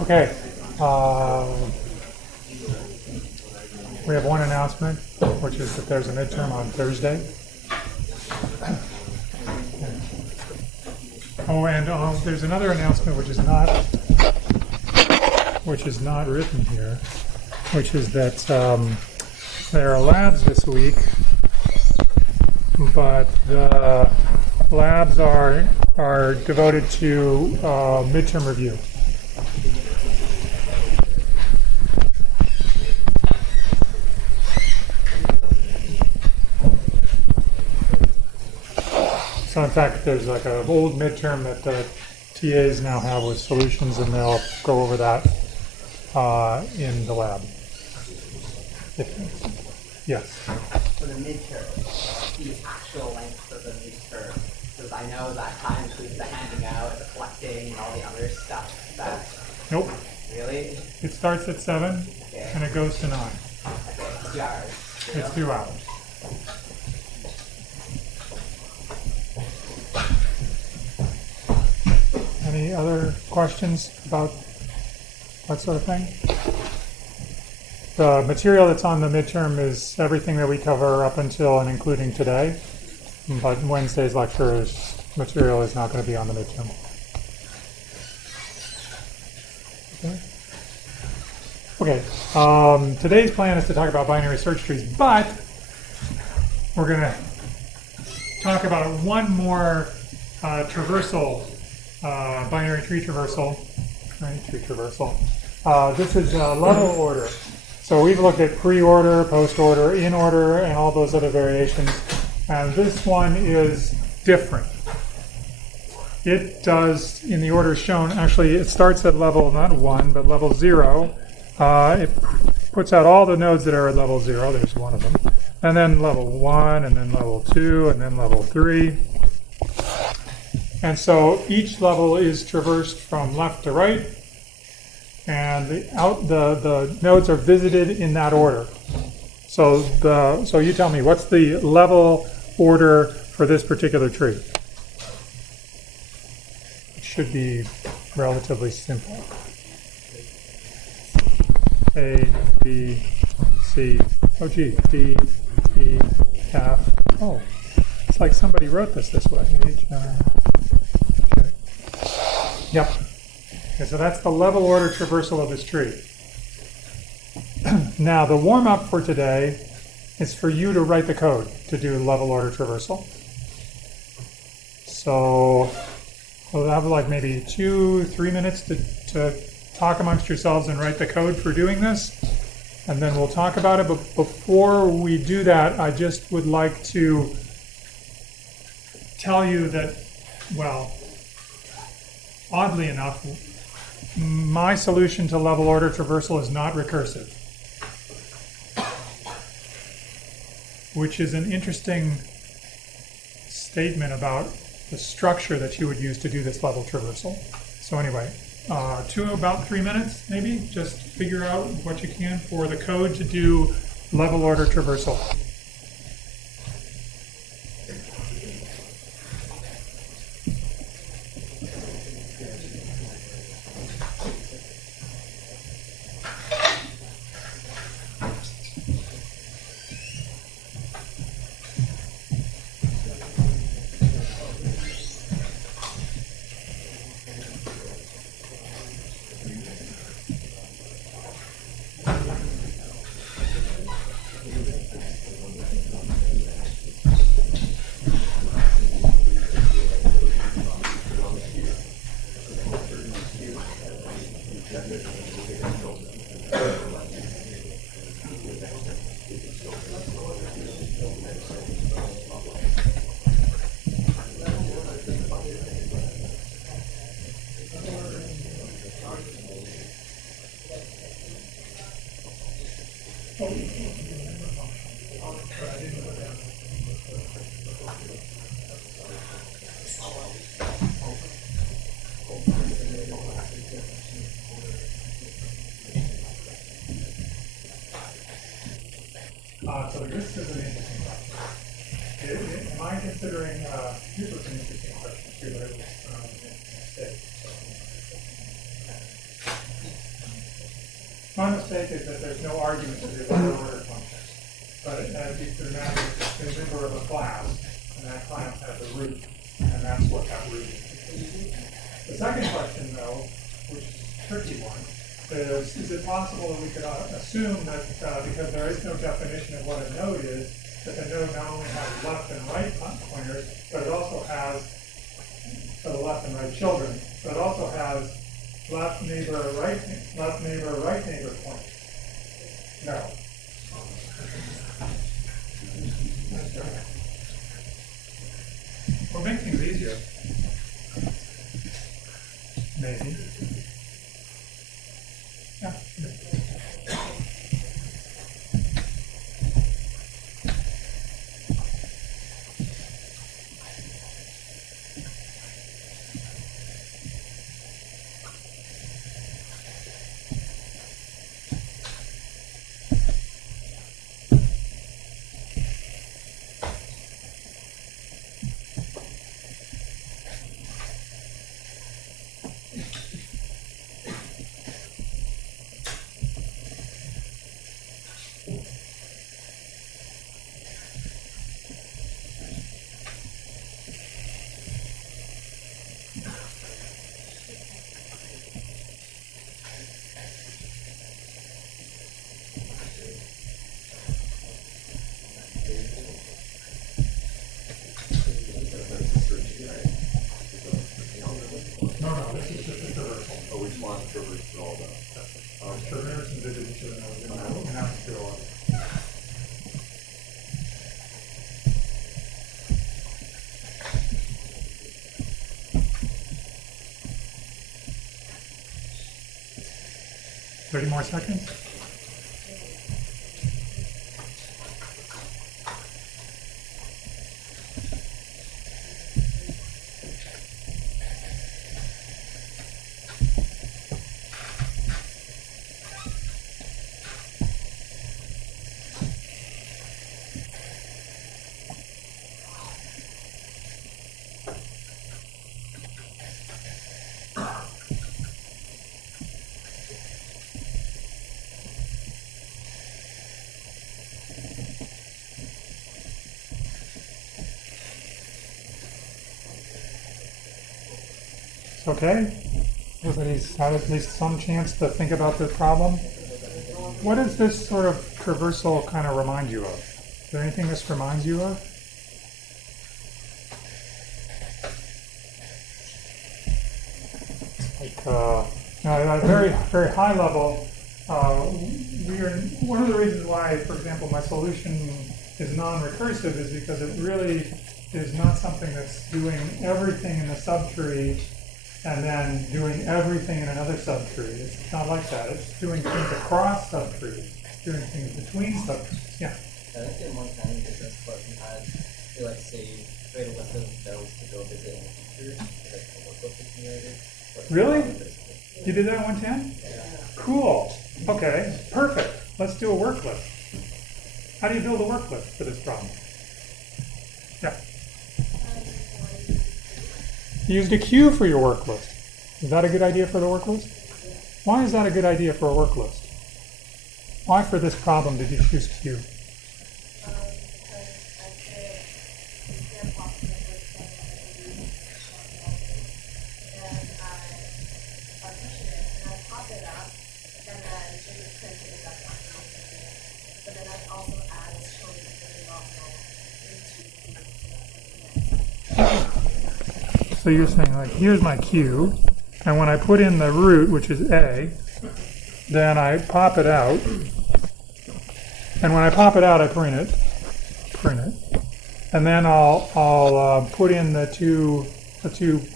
Okay. We have one announcement, which is that there's a midterm on Thursday. Oh, and there's another announcement which is not written here, which is that there are labs this week, but the labs are devoted to midterm review. So in fact, there's like an old midterm that the TAs now have with solutions, and they'll go over that in the lab. Yes. For the midterm, the actual length of the midterm, because I know that time includes the handing out, the collecting, and all the other stuff. Nope. Really? It starts at 7, Okay. and it goes to 9. Okay, 2 hours. It's 2 hours. Any other questions about that sort of thing? The material that's on the midterm is everything that we cover up until and including today, but Wednesday's lecture material is not going to be on the midterm. Okay. Today's plan is to talk about binary search trees, but we're going to talk about one more traversal. Binary tree traversal. This is level order. So we've looked at pre-order, post-order, in-order, and all those other variations. And this one is different. It does, in the order shown, actually it starts at level, not 1, but level 0. It puts out all the nodes that are at level 0. There's one of them. And then level 1, and then level 2, and then level 3. And so each level is traversed from left to right, and the nodes are visited in that order. So you tell me, what's the level order for this particular tree? It should be relatively simple. A, B, C, D, E, F. Oh, it's like somebody wrote this way. H, okay. Yep. Okay, so that's the level order traversal of this tree. Now, the warm-up for today is for you to write the code to do level order traversal. So we'll have like maybe 2-3 minutes to talk amongst yourselves and write the code for doing this, and then we'll talk about it. But before we do that, I just would like to tell you that, well, oddly enough, my solution to level order traversal is not recursive, which is an interesting statement about the structure that you would use to do this level traversal. So anyway, about 3 minutes, maybe, just figure out what you can for the code to do level order traversal. So this is an interesting question. Am I considering, here's what's an interesting question too, but it was a mistake. my mistake is that there's no argument to the lower order function. But as you can imagine, it's a member of a class, and that class has a root, and that's what that root is. The second question, though, which is a tricky one, is it possible that we could assume that because there is no definition of what a node is, that the node not only has left and right pointers, but it also has, for the left and right children, but it also has left neighbor, right neighbor pointers? No. We'll make things easier. Maybe. Yeah. No, this is just a traversal. Oh, we just want to traverse through all that. Traverse and visit each other now. We're not to go on. Thirty more seconds. Okay, everybody's had at least some chance to think about the problem. What does this sort of traversal kind of remind you of? Is there anything this reminds you of? Like, at a very, very high level, one of the reasons why, for example, my solution is non-recursive is because it really is not something that's doing everything in the subtree and then doing everything in another subtree. It's not like that. It's doing things across subtrees. It's doing things between subtrees. Yeah. I think in one time we did this, but we had to like save, create a list of nodes to go visit in the future, like a workbook accumulated. Really? You did that in 110? Yeah. Cool. Okay. Perfect. Let's do a work list. How do you build a work list for this problem? Yeah. You used a queue for your work list. Is that a good idea for the work list? Why is that a good idea for a work list? Why for this problem did you choose queue? So you're saying, like, here's my queue, and when I put in the root, which is A, then I pop it out, and when I pop it out, I print it, and then I'll put in the two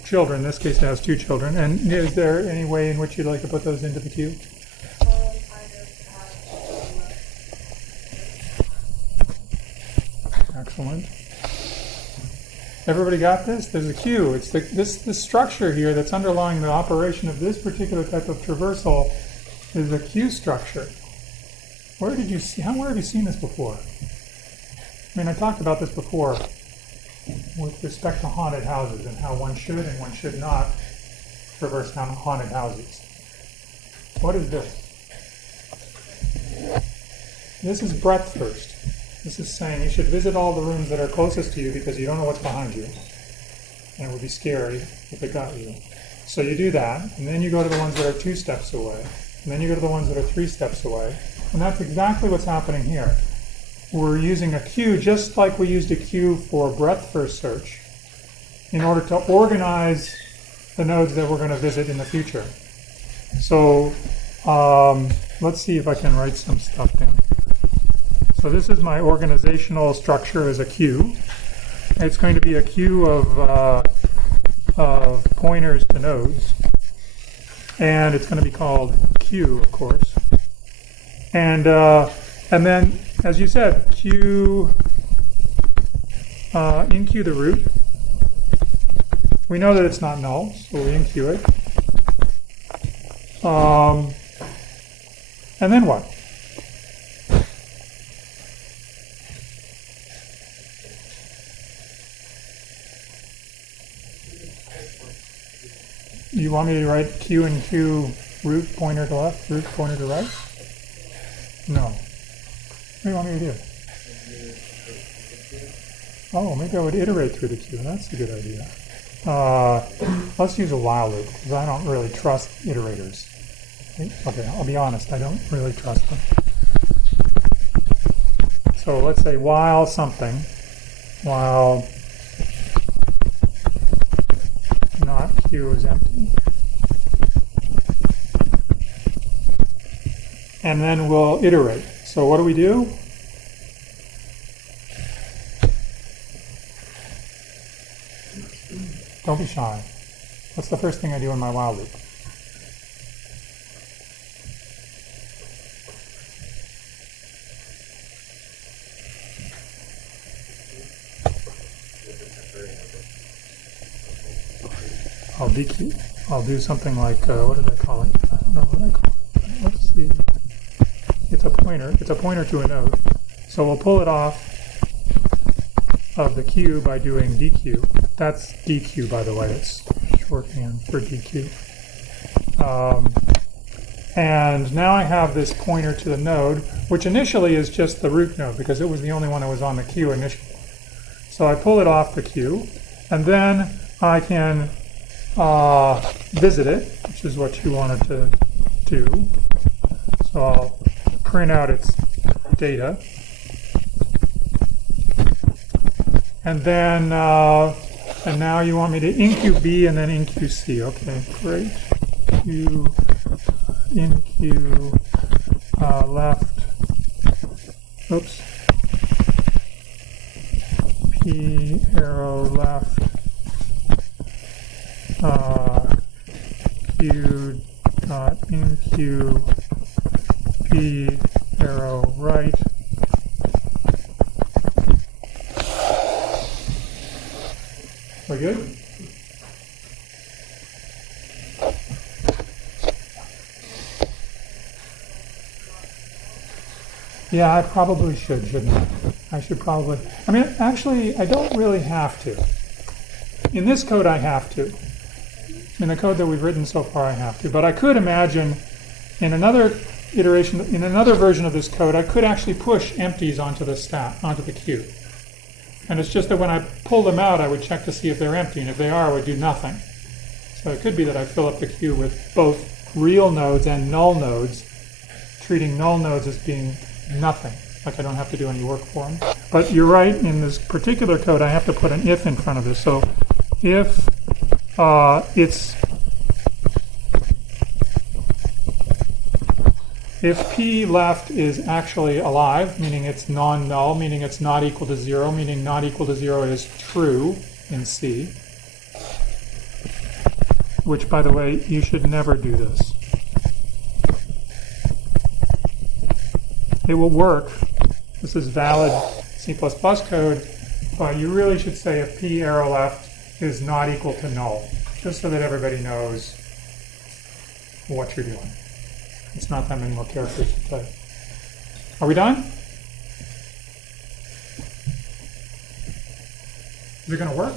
children. In this case, it has two children. And is there any way in which you'd like to put those into the queue? Excellent. Everybody got this? There's a queue. It's this structure here that's underlying the operation of this particular type of traversal is a queue structure. Where have you seen this before? I mean, I talked about this before with respect to haunted houses and how one should and one should not traverse haunted houses. What is this? This is breadth first. This is saying you should visit all the rooms that are closest to you because you don't know what's behind you. And it would be scary if it got you. So you do that, and then you go to the ones that are 2 steps away. And then you go to the ones that are 3 steps away. And that's exactly what's happening here. We're using a queue just like we used a queue for breadth first search in order to organize the nodes that we're going to visit in the future. So let's see if I can write some stuff down. So this is my organizational structure as a queue. It's going to be a queue of pointers to nodes. And it's going to be called queue, of course. And then, as you said, queue, in-queue the root. We know that it's not null, so we in-queue it. And then what? You want me to write Q and Q root pointer to left, root pointer to right? No. What do you want me to do? Oh, maybe I would iterate through the queue. That's a good idea. Let's use a while loop, because I don't really trust iterators. Okay, I'll be honest, I don't really trust them. So let's say while something, while not queue is empty. And then we'll iterate. So what do we do? Don't be shy. What's the first thing I do in my while loop? I'll do something like, what did I call it? I don't know what I call it. Let's see. It's a pointer. It's a pointer to a node. So we'll pull it off of the queue by doing DQ. That's DQ, by the way. It's shorthand for DQ. And now I have this pointer to the node, which initially is just the root node because it was the only one that was on the queue initially. So I pull it off the queue, and then I can visit it, which is what you wanted to do. So I'll print out its data. And then, and now you want me to in-queue B and then in-queue C. Okay, great. Q, in-queue, left, oops, P, arrow, left, Q, dot, in-queue, P, arrow, right. We good? Yeah, I probably should, shouldn't I? I should probably. I mean, actually, I don't really have to. In this code, I have to. In the code that we've written so far, I have to. But I could imagine in another iteration, in another version of this code, I could actually push empties onto the stack, onto the queue. And it's just that when I pull them out, I would check to see if they're empty, and if they are, I would do nothing. So it could be that I fill up the queue with both real nodes and null nodes, treating null nodes as being nothing, like I don't have to do any work for them. But you're right, in this particular code, I have to put an if in front of this. So if if P left is actually alive, meaning it's non-null, meaning it's not equal to 0, meaning not equal to 0 is true in C, which, by the way, you should never do this. It will work. This is valid C++ code, but you really should say if P arrow left is not equal to null, just so that everybody knows what you're doing. It's not that many more characters to type. Are we done? Is it going to work?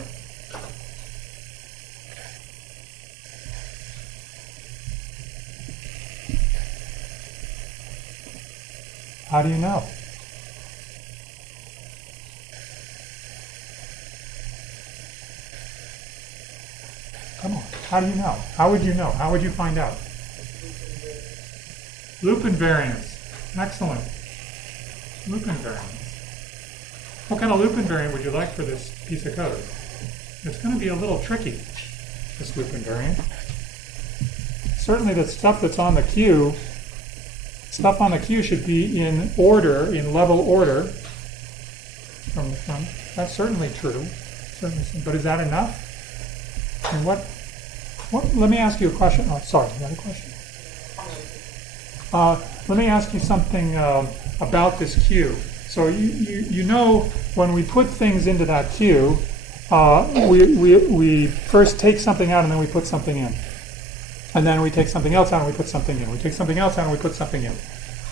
How do you know? Come on, how do you know? How would you know? How would you find out? Loop invariance. Excellent. Loop invariance. What kind of loop invariant would you like for this piece of code? It's going to be a little tricky, this loop invariant. Certainly the stuff that's on the queue, stuff on the queue should be in order, in level order. That's certainly true. But is that enough? And let me ask you a question. Oh, sorry, you got a question? Let me ask you something about this queue. So you know when we put things into that queue, we first take something out and then we put something in. And then we take something else out and we put something in. We take something else out and we put something in.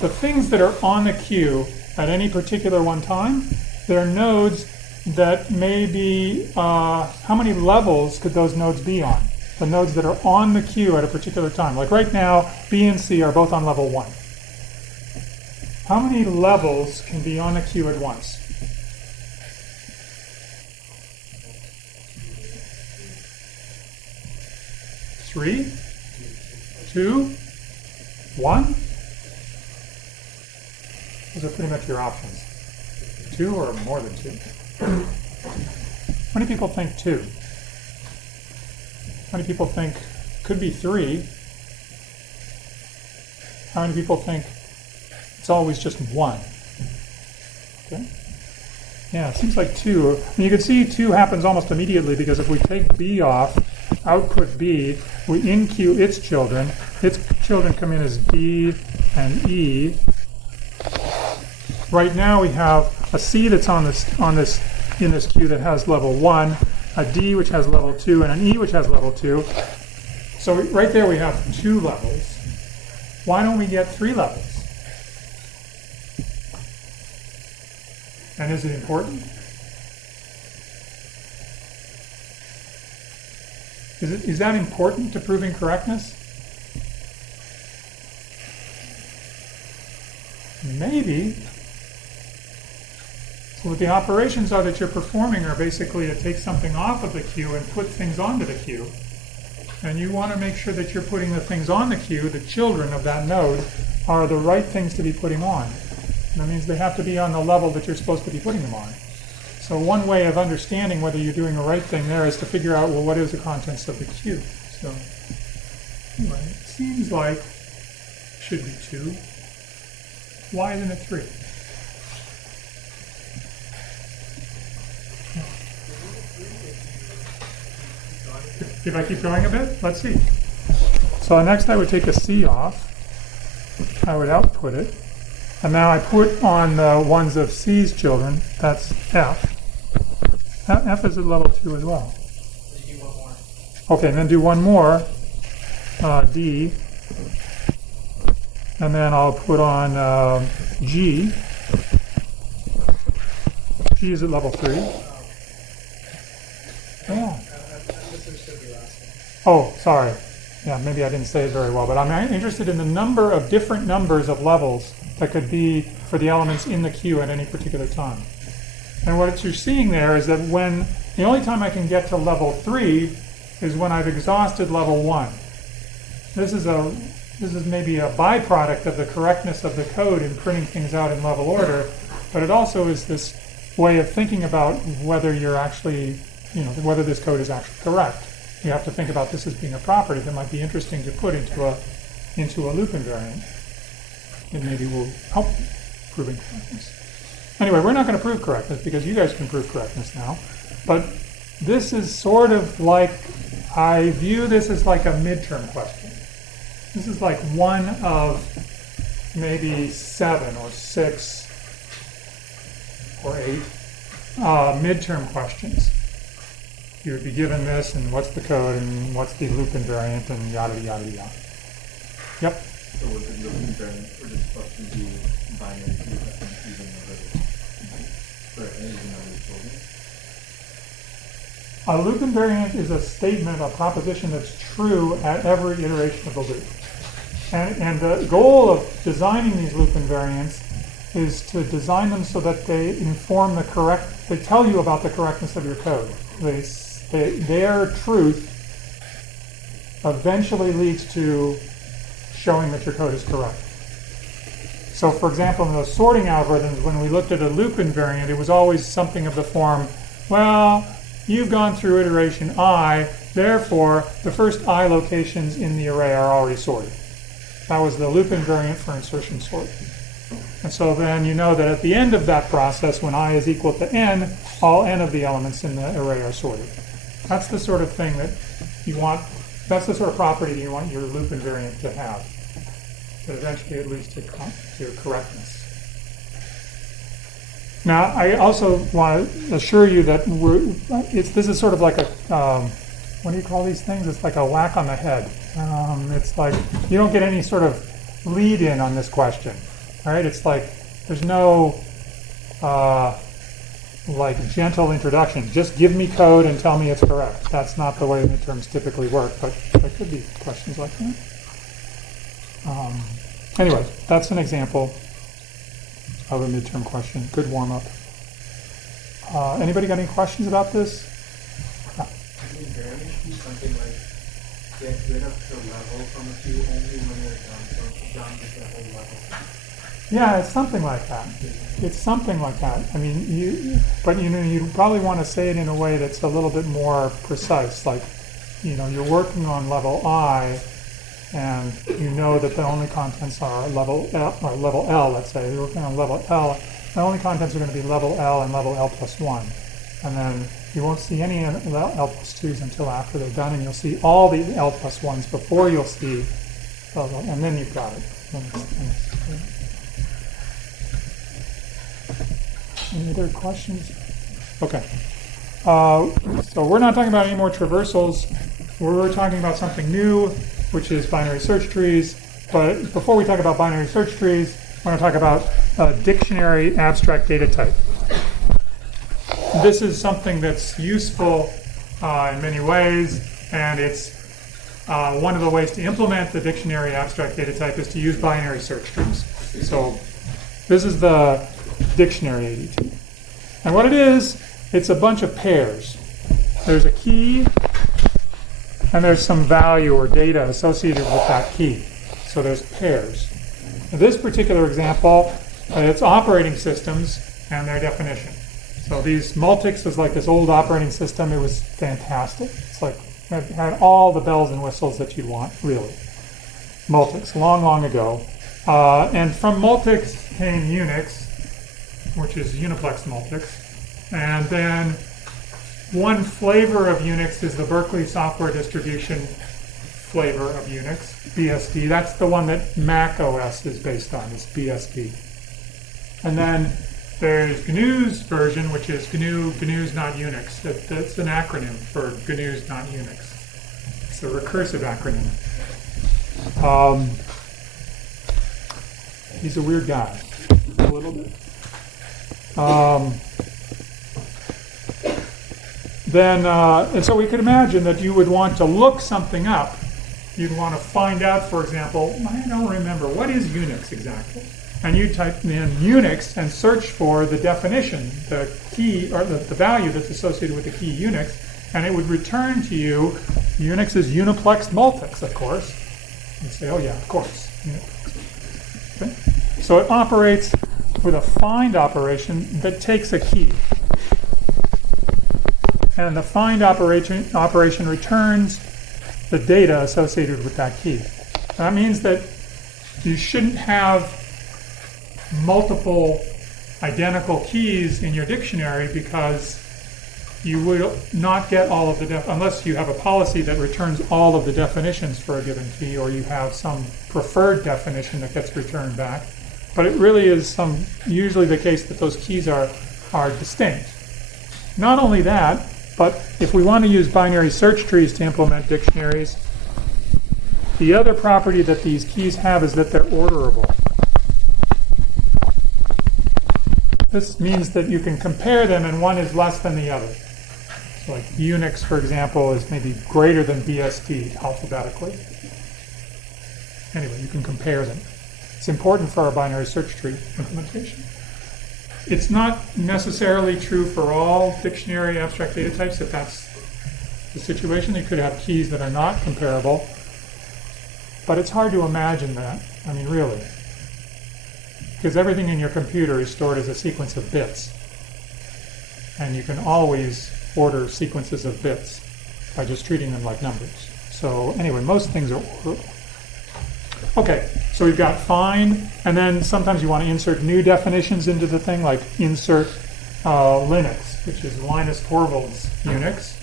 The things that are on the queue at any particular one time, they're nodes that may be, how many levels could those nodes be on? The nodes that are on the queue at a particular time. Like right now, B and C are both on level 1. How many levels can be on the queue at once? Three? 2? 1? Those are pretty much your options. 2 or more than 2? How many people think 2? How many people think could be 3? How many people think it's always just 1? Okay. Yeah, it seems like 2. I mean, you can see 2 happens almost immediately because if we take B off, output B, we in-queue its children. Its children come in as D and E. Right now we have a C that's in this queue that has level 1, a D which has level 2, and an E which has level 2. So right there we have 2 levels. Why don't we get 3 levels? And is it important? Is that important to proving correctness? Maybe. So what the operations are that you're performing are basically to take something off of the queue and put things onto the queue. And you want to make sure that you're putting the things on the queue, the children of that node, are the right things to be putting on. And that means they have to be on the level that you're supposed to be putting them on. So one way of understanding whether you're doing the right thing there is to figure out, well, what is the contents of the queue? So anyway, it seems like it should be 2. Why isn't it 3? If I keep going a bit, let's see. So next I would take a C off. I would output it. And now I put on the ones of C's children. That's F. F is at level 2 as well. So you do one more. Okay, and then do one more, D. And then I'll put on G. G is at level 3. Yeah. Oh, sorry. Yeah, maybe I didn't say it very well, but I'm interested in the number of different numbers of levels that could be for the elements in the queue at any particular time. And what you're seeing there is that when the only time I can get to level 3 is when I've exhausted level 1. This is maybe a byproduct of the correctness of the code in printing things out in level order, but it also is this way of thinking about whether you're actually, whether this code is actually correct. You have to think about this as being a property that might be interesting to put into a loop invariant. It maybe will help proving correctness. Anyway, we're not going to prove correctness because you guys can prove correctness now. But this is sort of like, I view this as like a midterm question. This is like one of maybe 7 or 6 or 8 midterm questions. You would be given this, and what's the code, and what's the loop invariant, and yada, yada, yada. Yep? So would the loop invariant for this question be binary proof even though they're children? A loop invariant is a statement, a proposition that's true at every iteration of the loop. And the goal of designing these loop invariants is to design them so that they inform they tell you about the correctness of your code. Their truth eventually leads to showing that your code is correct. So for example, in those sorting algorithms, when we looked at a loop invariant, it was always something of the form, well, you've gone through iteration I, therefore the first I locations in the array are already sorted. That was the loop invariant for insertion sort. And so then you know that at the end of that process, when I is equal to n, all n of the elements in the array are sorted. That's the sort of thing that you want, that's the sort of property you want your loop invariant to have. That eventually it leads to correctness. Now, I also want to assure you that this is sort of like a, what do you call these things? It's like a whack on the head. It's like you don't get any sort of lead in on this question, right? It's like there's no like gentle introduction. Just give me code and tell me it's correct. That's not the way midterms typically work, but there could be questions like that. Anyway, that's an example of a midterm question. Good warm-up. Anybody got any questions about this? I think variance is something like get rid of the level from a queue only when you're done with the whole level. Yeah, it's something like that. It's something like that. I mean, you probably want to say it in a way that's a little bit more precise. Like, you're working on level I, and you know that the only contents are level L, let's say. You're working on level L. The only contents are going to be level L and level L plus 1. And then you won't see any L plus 2s until after they're done, and you'll see all the L plus 1s before you'll see, and then you've got it. Any other questions? Okay. So we're not talking about any more traversals. We're talking about something new, which is binary search trees. But before we talk about binary search trees, I want to talk about dictionary abstract data type. This is something that's useful in many ways, and it's one of the ways to implement the dictionary abstract data type is to use binary search trees. So this is the dictionary ADT. And what it is, it's a bunch of pairs. There's a key, and there's some value or data associated with that key. So there's pairs. In this particular example, it's operating systems and their definition. So Multics was like this old operating system. It was fantastic. It's like it had all the bells and whistles that you'd want, really. Multics, long, long ago. And from Multics came Unix, which is Uniplex Multics. And then one flavor of Unix is the Berkeley Software Distribution flavor of Unix, BSD. That's the one that Mac OS is based on, is BSD. And then there's GNU's version, which is GNU's not Unix. That's an acronym for GNU's not Unix. It's a recursive acronym. He's a weird guy, a little bit. And so we could imagine that you would want to look something up. You'd want to find out, for example, I don't remember, what is Unix exactly? And you type in Unix and search for the definition, the key, or the value that's associated with the key Unix, and it would return to you, Unix is Uniplex Multics, of course. And say, oh yeah, of course, Uniplex. Okay? So it operates with a find operation that takes a key. And the find operation returns the data associated with that key. That means that you shouldn't have multiple identical keys in your dictionary because you will not get all of the unless you have a policy that returns all of the definitions for a given key, or you have some preferred definition that gets returned back. But it really is usually the case that those keys are distinct. Not only that, but if we want to use binary search trees to implement dictionaries, the other property that these keys have is that they're orderable. This means that you can compare them and one is less than the other. So like Unix, for example, is maybe greater than BSD alphabetically. Anyway, you can compare them. It's important for our binary search tree implementation. It's not necessarily true for all dictionary abstract data types if that's the situation. You could have keys that are not comparable, but it's hard to imagine that. I mean, really. Because everything in your computer is stored as a sequence of bits. And you can always order sequences of bits by just treating them like numbers. So anyway, most things are orderable. Okay, so we've got find, and then sometimes you want to insert new definitions into the thing, like insert Linux, which is Linus Torvalds Unix.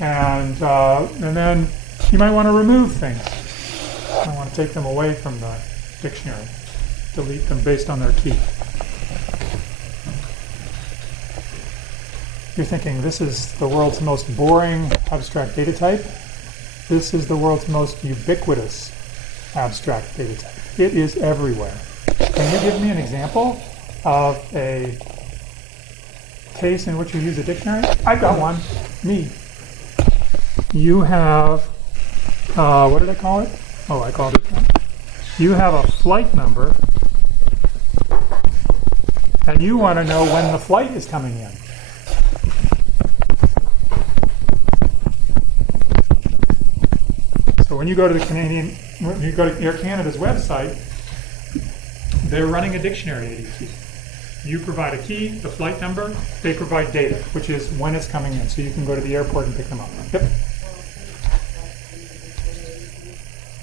And then you might want to remove things. I want to take them away from the dictionary, delete them based on their key. You're thinking, this is the world's most boring abstract data type. This is the world's most ubiquitous abstract data type. It is everywhere. Can you give me an example of a case in which you use a dictionary? I've got one. Me. You have, what did I call it? Oh, I called it that. You have a flight number, and you want to know when the flight is coming in. So when you go to when you go to Air Canada's website, they're running a dictionary ADT. You provide a key, the flight number, they provide data, which is when it's coming in, so you can go to the airport and pick them up. Yep.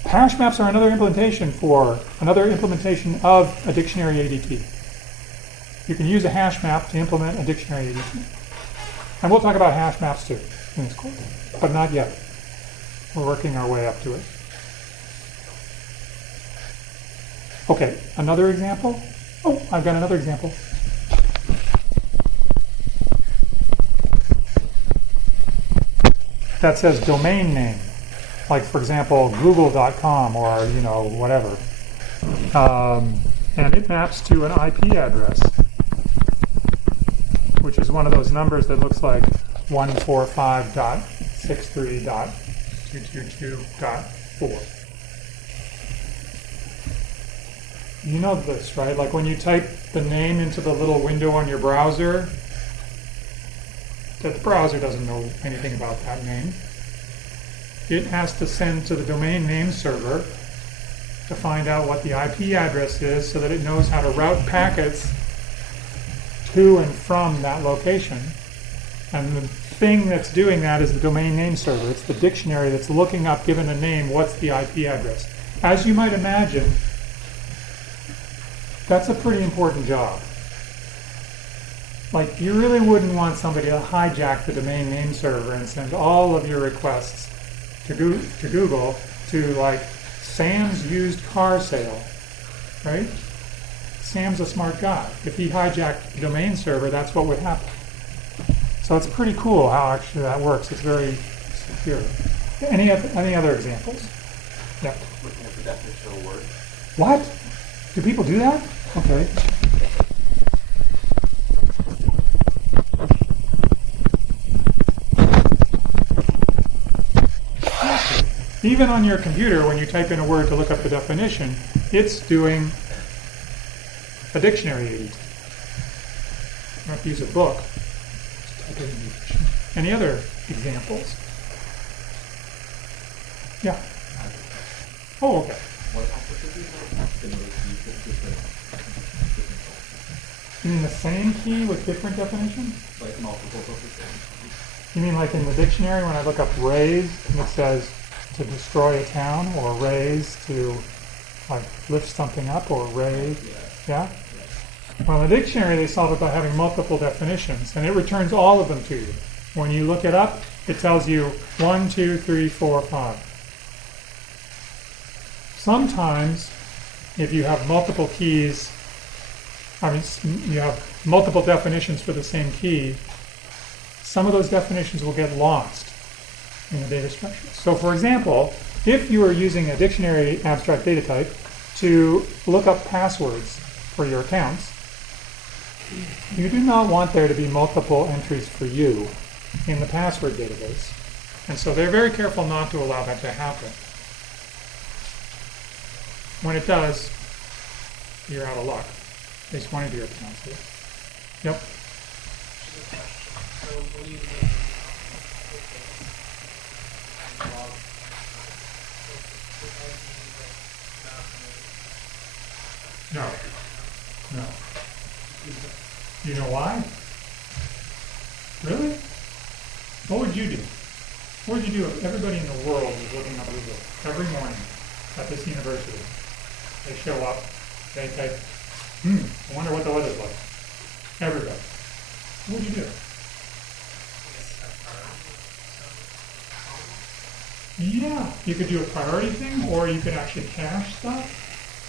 Hash maps are another implementation of a dictionary ADT. You can use a hash map to implement a dictionary ADT. And we'll talk about hash maps too in this course, but not yet. We're working our way up to it. Okay, another example. Oh, I've got another example. That says domain name. Like, for example, google.com or, whatever. And it maps to an IP address, which is one of those numbers that looks like 145.63.222.4. You know this, right? Like when you type the name into the little window on your browser, that the browser doesn't know anything about that name. It has to send to the domain name server to find out what the IP address is so that it knows how to route packets to and from that location. And the thing that's doing that is the domain name server. It's the dictionary that's looking up, given a name, what's the IP address. As you might imagine, that's a pretty important job. Like, you really wouldn't want somebody to hijack the domain name server and send all of your requests to Google to, like, Sam's used car sale, right? Sam's a smart guy. If he hijacked the domain server, that's what would happen. So it's pretty cool how actually that works. It's very secure. Any other examples? Yeah. Looking at the definition of a word. What? Do people do that? Okay. Even on your computer, when you type in a word to look up the definition, it's doing a dictionary ADT. You don't have to use a book. Just type it in the dictionary. Any other examples? Yeah. Oh, okay. What opportunities are similar to different You mean the same key with different definitions? like multiples of the same? You mean like in the dictionary when I look up raise and it says to destroy a town, or raise to like lift something up, or raise, yeah? Well, in the dictionary they solve it by having multiple definitions, and it returns all of them to you. When you look it up, it tells you 1, 2, 3, 4, 5. Sometimes, if you have multiple keys, you have multiple definitions for the same key, some of those definitions will get lost in the data structure. So for example, if you are using a dictionary abstract data type to look up passwords for your accounts, you do not want there to be multiple entries for you in the password database. And so they're very careful not to allow that to happen. When it does, you're out of luck. At least one of your accounts is. Yep. So when you make No. No. You know why? Really? What would you do? What would you do if everybody in the world was looking up Google every morning at this university? They show up, they type, I wonder what the weather's like. Everybody. What would you do? Yeah, you could do a priority thing, or you could actually cache stuff.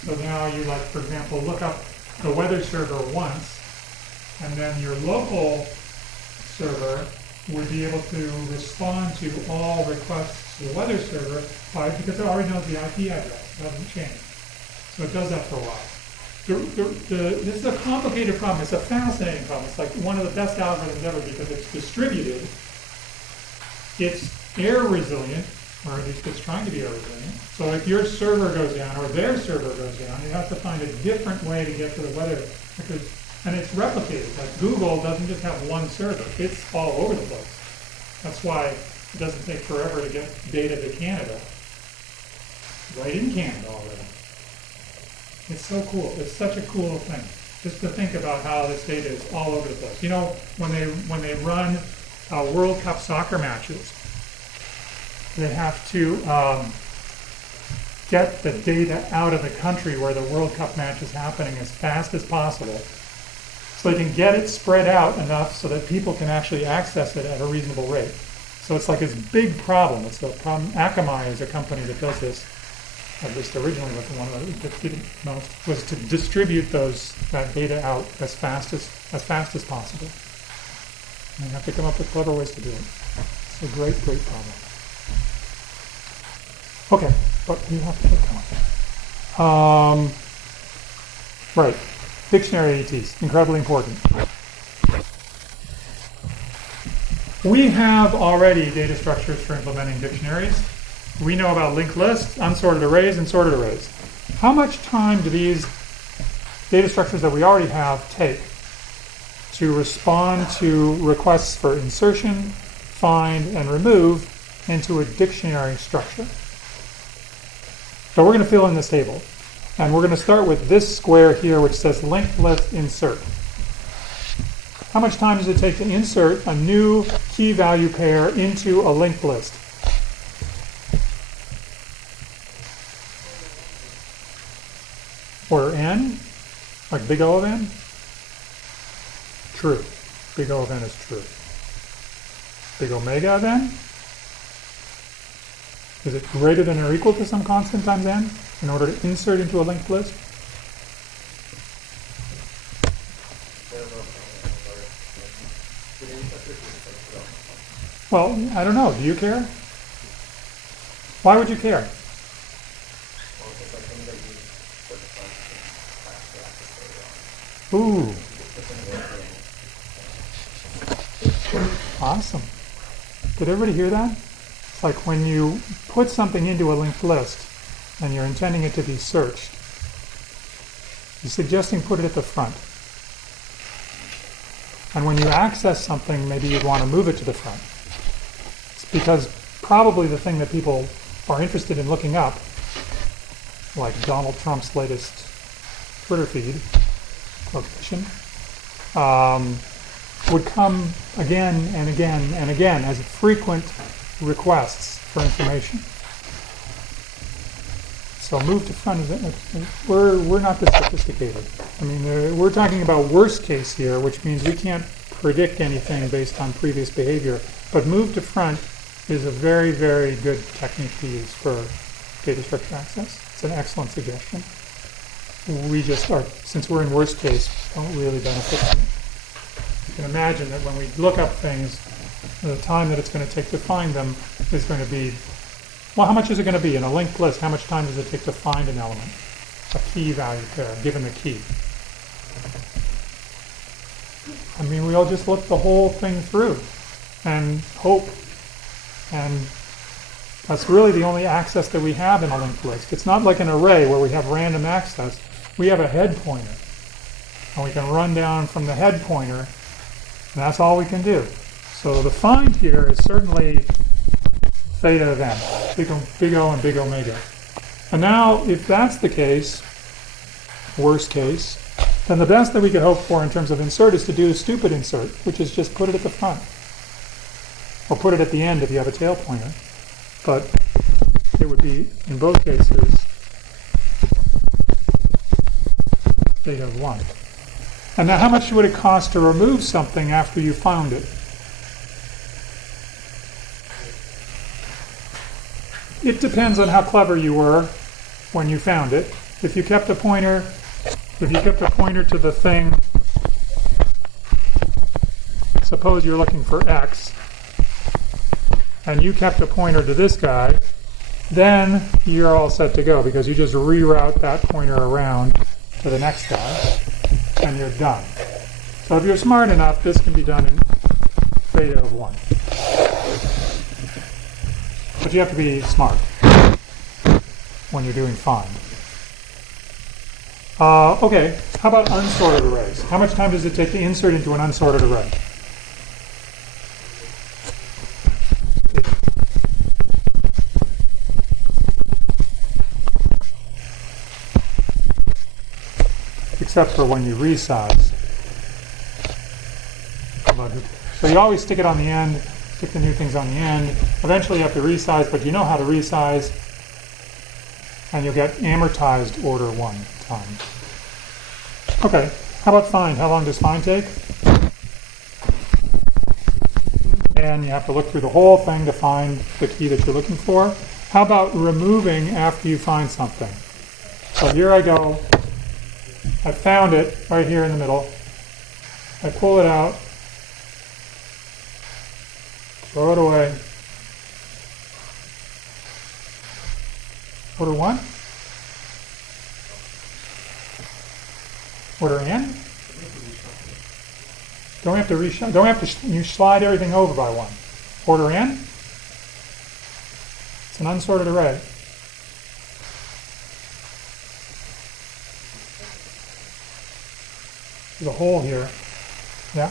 So now you, like, for example, look up the weather server once, and then your local server would be able to respond to all requests to the weather server because it already knows the IP address. It doesn't change. So it does that for a while. This is a complicated problem. It's a fascinating problem. It's like one of the best algorithms ever because it's distributed. It's error resilient, or at least it's trying to be error resilient. So if your server goes down or their server goes down, you have to find a different way to get to the weather. And it's replicated. Like Google doesn't just have one server. It's all over the place. That's why it doesn't take forever to get data to Canada. Right in Canada already. It's so cool. It's such a cool thing. Just to think about how this data is all over the place. You know, when they run World Cup soccer matches, they have to get the data out of the country where the World Cup match is happening as fast as possible, so they can get it spread out enough so that people can actually access it at a reasonable rate. So it's like this big problem. It's the problem. Akamai is a company that does this. At least originally was the one that did it most, was to distribute that data out as fast as possible. And you have to come up with clever ways to do it. It's a great, great problem. Okay, but you have to get going. Right, dictionary ATs, incredibly important. We have already data structures for implementing dictionaries. We know about linked lists, unsorted arrays, and sorted arrays. How much time do these data structures that we already have take to respond to requests for insertion, find, and remove into a dictionary structure? So we're going to fill in this table. And we're going to start with this square here, which says linked list insert. How much time does it take to insert a new key value pair into a linked list? Order n, like big O of n? True. Big O of n is true. Big omega of n? Is it greater than or equal to some constant times n in order to insert into a linked list? Well, I don't know. Do you care? Why would you care? Ooh. Awesome. Did everybody hear that? It's like when you put something into a linked list and you're intending it to be searched, you're suggesting put it at the front. And when you access something, maybe you'd want to move it to the front. It's because probably the thing that people are interested in looking up, like Donald Trump's latest Twitter feed, location, would come again and again and again as frequent requests for information. So move to front. We're not this sophisticated. I mean, we're talking about worst case here, which means we can't predict anything based on previous behavior. But move to front is a very, very good technique to use for data structure access. It's an excellent suggestion. We just are, since we're in worst case, don't really benefit from it. You can imagine that when we look up things, the time that it's going to take to find them is going to be, well, how much is it going to be? In a linked list, how much time does it take to find an element? A key value pair, given the key. I mean, we'll just look the whole thing through and hope. And that's really the only access that we have in a linked list. It's not like an array where we have random access. we have a head pointer. And we can run down from the head pointer, and that's all we can do. So the find here is certainly theta of n, big O and big omega. And now, if that's the case, worst case, then the best that we could hope for in terms of insert is to do a stupid insert, which is just put it at the front. Or put it at the end if you have a tail pointer. But it would be, in both cases, theta of 1. And now how much would it cost to remove something after you found it? It depends on how clever you were when you found it. If you kept a pointer to the thing, suppose you're looking for X, and you kept a pointer to this guy, then you're all set to go because you just reroute that pointer around to the next guy, and you're done. So if you're smart enough, this can be done in theta of 1. But you have to be smart when you're doing find. Okay, how about unsorted arrays? How much time does it take to insert into an unsorted array? Except for when you resize. So you always stick it on the end, stick the new things on the end. Eventually you have to resize, but you know how to resize, and you'll get amortized order 1 time. Okay, how about find? How long does find take? And you have to look through the whole thing to find the key that you're looking for. How about removing after you find something? So here I go. I found it right here in the middle. I pull it out, throw it away. Order 1? Order n? Don't have to you slide everything over by 1. Order n? It's an unsorted array. There's a hole here. Yeah?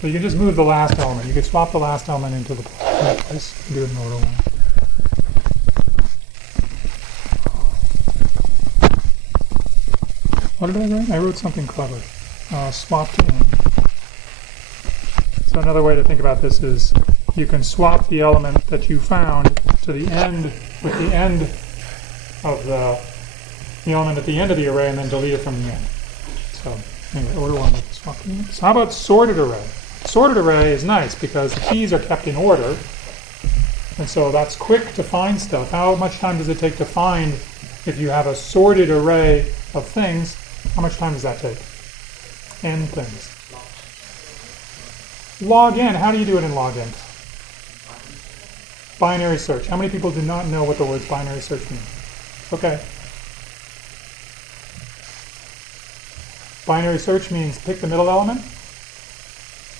So you can just move the last element. You could swap the last element into the place. Do it in order 1. What did I write? I wrote something clever. Swap to end. So another way to think about this is you can swap the element that you found to the end with the end of the element at the end of the array and then delete it from the end. So anyway, order 1 with the swap to end. So how about sorted array? Sorted array is nice because the keys are kept in order, and so that's quick to find stuff. How much time does it take to find if you have a sorted array of things? How much time does that take? N things. Log n, how do you do it in log n? Binary search. How many people do not know what the words binary search mean? Okay. Binary search means pick the middle element,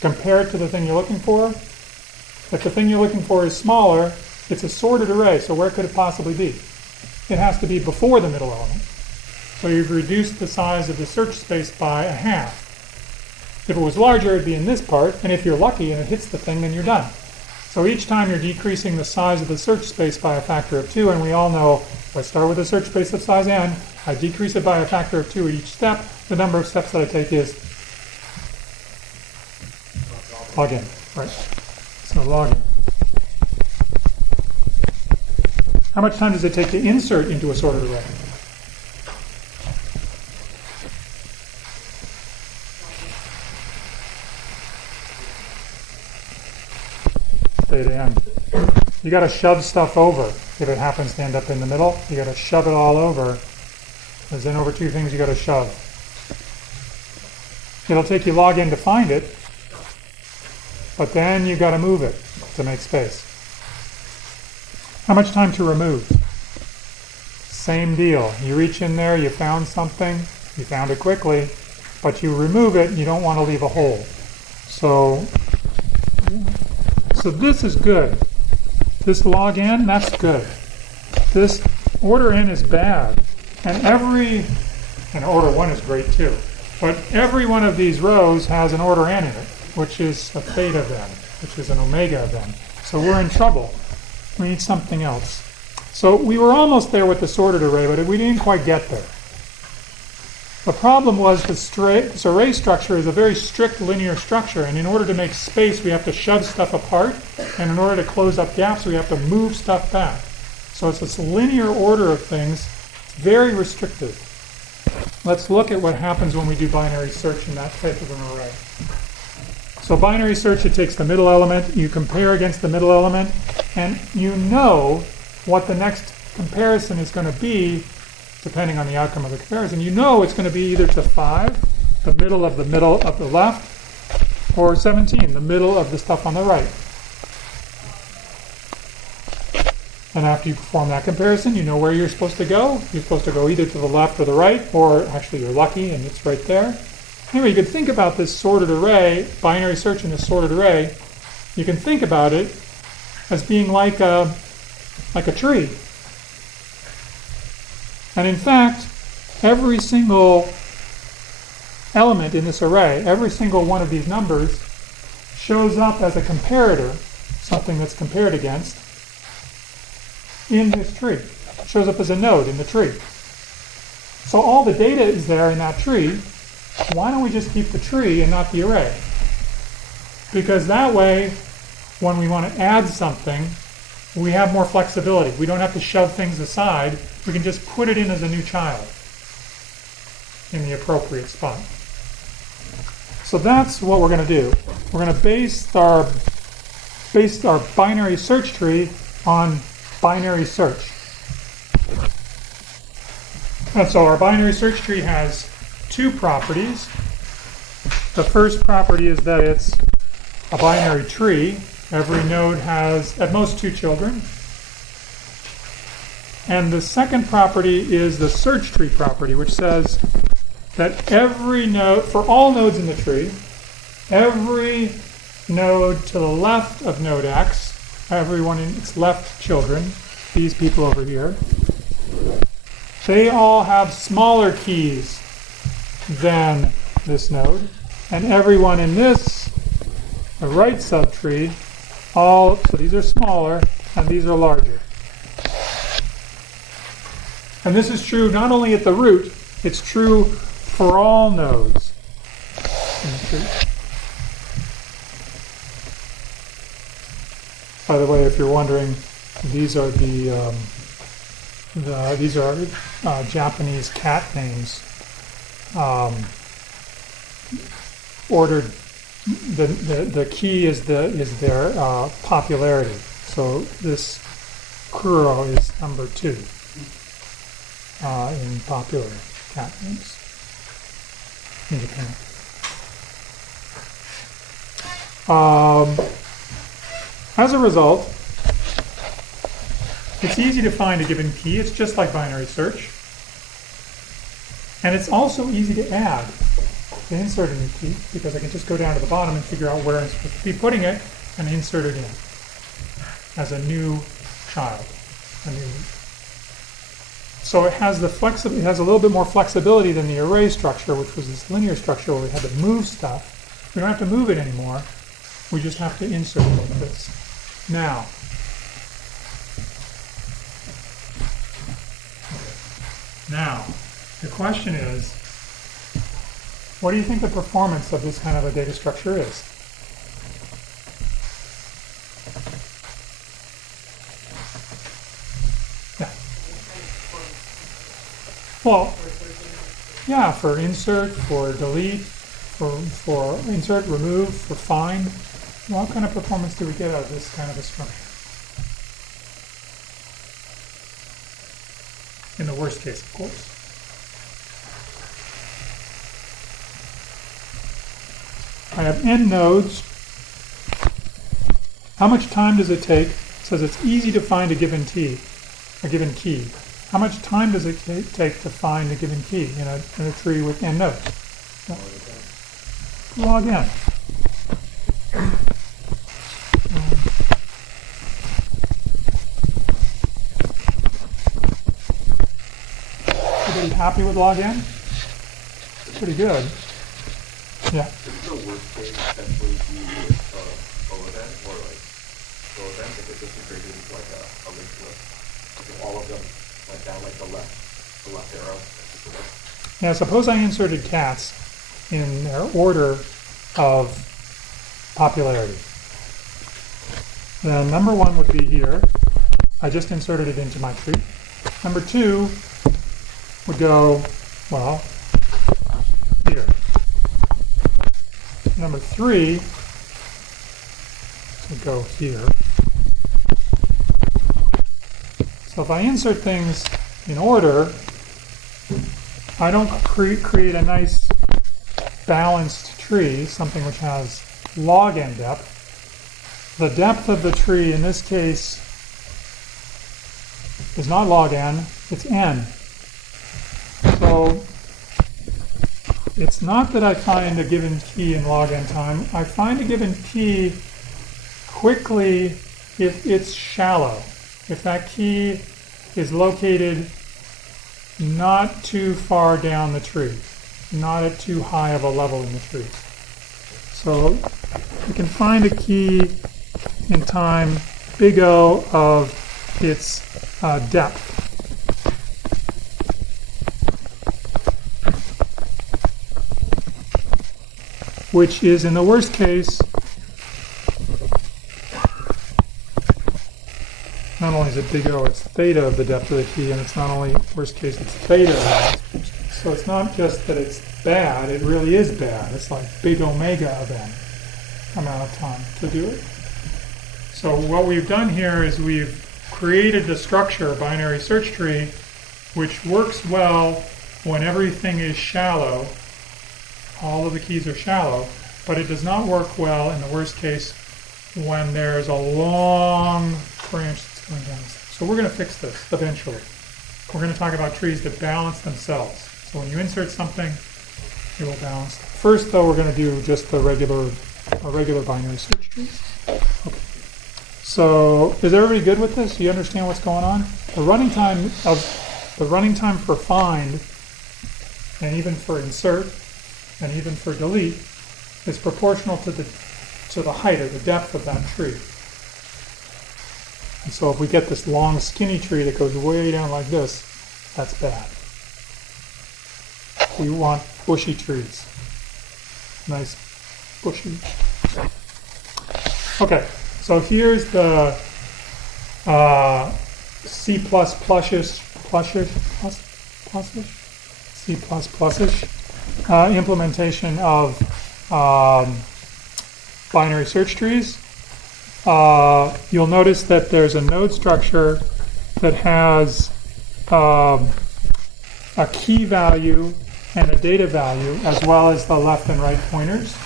compare it to the thing you're looking for. If the thing you're looking for is smaller, it's a sorted array, so where could it possibly be? It has to be before the middle element. So you've reduced the size of the search space by a half. If it was larger, it'd be in this part, and if you're lucky and it hits the thing, then you're done. So each time you're decreasing the size of the search space by a factor of 2, and we all know if I start with a search space of size n, I decrease it by a factor of 2 at each step. The number of steps that I take is log n, right? So log n. How much time does it take to insert into a sorted array? Theta n. You got to shove stuff over if it happens to end up in the middle. You got to shove it all over. There's n over 2 things you got to shove. It'll take you log n to find it, but then you got to move it to make space. How much time to remove? Same deal. You reach in there, you found something, you found it quickly, but you remove it, you don't want to leave a hole. So this is good. This log n, that's good. This order n is bad. And order 1 is great too. But every one of these rows has an order n in it, which is a theta of n, which is an omega of n. So we're in trouble. We need something else. So we were almost there with the sorted array, but we didn't quite get there. The problem was this array structure is a very strict linear structure, and in order to make space, we have to shove stuff apart, and in order to close up gaps, we have to move stuff back. So it's this linear order of things. It's very restrictive. Let's look at what happens when we do binary search in that type of an array. So binary search, it takes the middle element, you compare against the middle element, and you know what the next comparison is going to be depending on the outcome of the comparison. You know it's going to be either to 5, the middle of the left, or 17, the middle of the stuff on the right. And after you perform that comparison, you know where you're supposed to go. You're supposed to go either to the left or the right, or actually you're lucky and it's right there. Anyway, you can think about this sorted array, binary search in this sorted array. You can think about it as being like a tree. And in fact, every single element in this array, every single one of these numbers, shows up as a comparator, something that's compared against, in this tree. It shows up as a node in the tree. So all the data is there in that tree. Why don't we just keep the tree and not the array? Because that way, when we want to add something, we have more flexibility. We don't have to shove things aside. We can just put it in as a new child in the appropriate spot. So that's what we're going to do. We're going to base our binary search tree on binary search. And so our binary search tree has two properties. The first property is that it's a binary tree. Every node has at most 2 children. And the second property is the search tree property, which says that every node, for all nodes in the tree, every node to the left of node X, everyone in its left children, these people over here, they all have smaller keys than this node. And everyone in this, the right subtree, so these are smaller and these are larger. And this is true not only at the root, it's true for all nodes in the tree. By the way, if you're wondering, these are Japanese cat names, ordered. The key is their popularity. So this Kuro is number 2 in popular cat names in Japan. As a result, it's easy to find a given key. It's just like binary search. And it's also easy to add, to insert a new key, because I can just go down to the bottom and figure out where I'm supposed to be putting it and insert it in as a new child. So it has it has a little bit more flexibility than the array structure, which was this linear structure where we had to move stuff. We don't have to move it anymore. We just have to insert it like this. Now, the question is, what do you think the performance of this kind of a data structure is? Yeah. Well, yeah, for insert, for delete, for insert, remove, for find. What kind of performance do we get out of this kind of a structure? In the worst case, of course. I have n nodes. How much time does it take? It says it's easy to find a given key. How much time does it take to find a given key in a tree with n nodes? Log n. Everybody happy with log n? Pretty good. Yeah. Is the worst case essentially be with O of n, or like O of n, if it just integrated into like a linked list? Like if all of them went down like the left arrow. Now suppose I inserted cats in their order of popularity. Then number 1 would be here. I just inserted it into my tree. Number 2 would go, well, here. Number 3 would go here. So if I insert things in order, I don't create a nice balanced tree, something which has log n depth. The depth of the tree in this case is not log n, it's n. So it's not that I find a given key in log n time. I find a given key quickly if it's shallow. If that key is located not too far down the tree, not at too high of a level in the tree. So you can find a key in time, big O of its depth. Which is, in the worst case, not only is it big O, it's theta of the depth of the key, and it's not only, worst case, it's theta. So it's not just that it's bad, it really is bad. It's like big omega of n amount of time to do it. So what we've done here is we've created the structure, a binary search tree, which works well when everything is shallow. All of the keys are shallow, but it does not work well in the worst case when there's a long branch that's going down. So we're going to fix this eventually. We're going to talk about trees that balance themselves. So when you insert something, it will balance. First, though, we're going to do just the regular binary search trees. Okay. So is everybody good with this? Do you understand what's going on? The running time for find, and even for insert, and even for delete, is proportional to the height or the depth of that tree. And so if we get this long skinny tree that goes way down like this, that's bad. We want bushy trees. Nice bushy. Okay, so here's the C++-ish implementation of binary search trees. You'll notice that there's a node structure that has a key value and a data value, as well as the left and right pointers.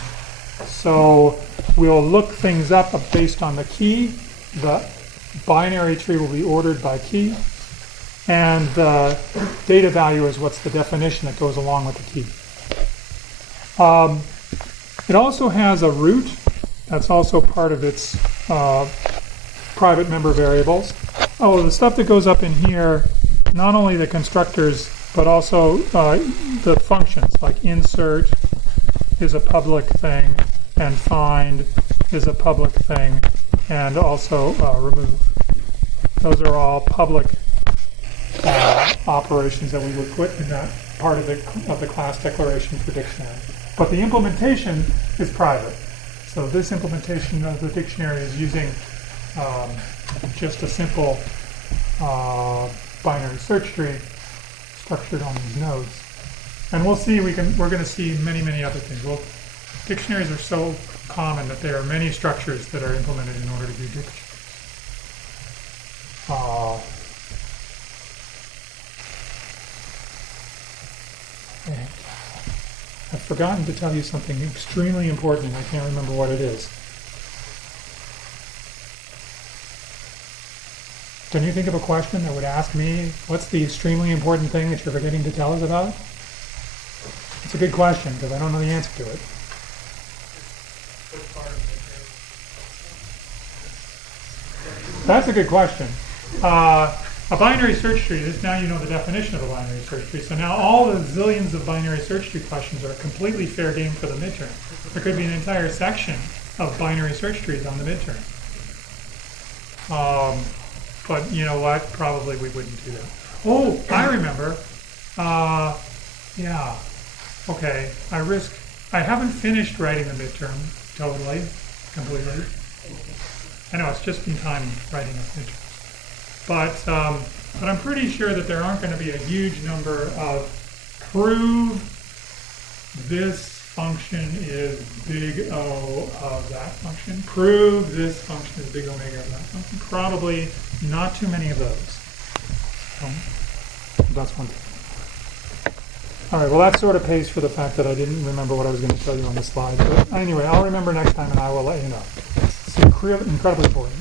So we'll look things up based on the key. The binary tree will be ordered by key. And the data value is what's the definition that goes along with the key. It also has a root. That's also part of its private member variables. Oh, the stuff that goes up in here, not only the constructors, but also the functions, like insert is a public thing, and find is a public thing, and also remove. Those are all public operations that we would put in that part of the class declaration for dictionary. But the implementation is private. So this implementation of the dictionary is using just a simple binary search tree structured on these nodes. And we'll see, we're going to see many, many other things. Well, dictionaries are so common that there are many structures that are implemented in order to do dictionaries. I've forgotten to tell you something extremely important. I can't remember what it is. Can you think of a question that would ask me, what's the extremely important thing that you're forgetting to tell us about? It's a good question, because I don't know the answer to it. That's a good question. A binary search tree, this now you know the definition of a binary search tree. So now all the zillions of binary search tree questions are completely fair game for the midterm. There could be an entire section of binary search trees on the midterm. But you know what? Probably we wouldn't do that. Oh, I remember. Yeah. Okay. I haven't finished writing the midterm totally, completely. I know it's just in time writing a midterm. But I'm pretty sure that there aren't going to be a huge number of prove this function is big O of that function. Prove this function is big omega of that function. Probably not too many of those. That's one thing. All right, well that sort of pays for the fact that I didn't remember what I was going to tell you on the slide. But anyway, I'll remember next time and I will let you know. It's incredibly important.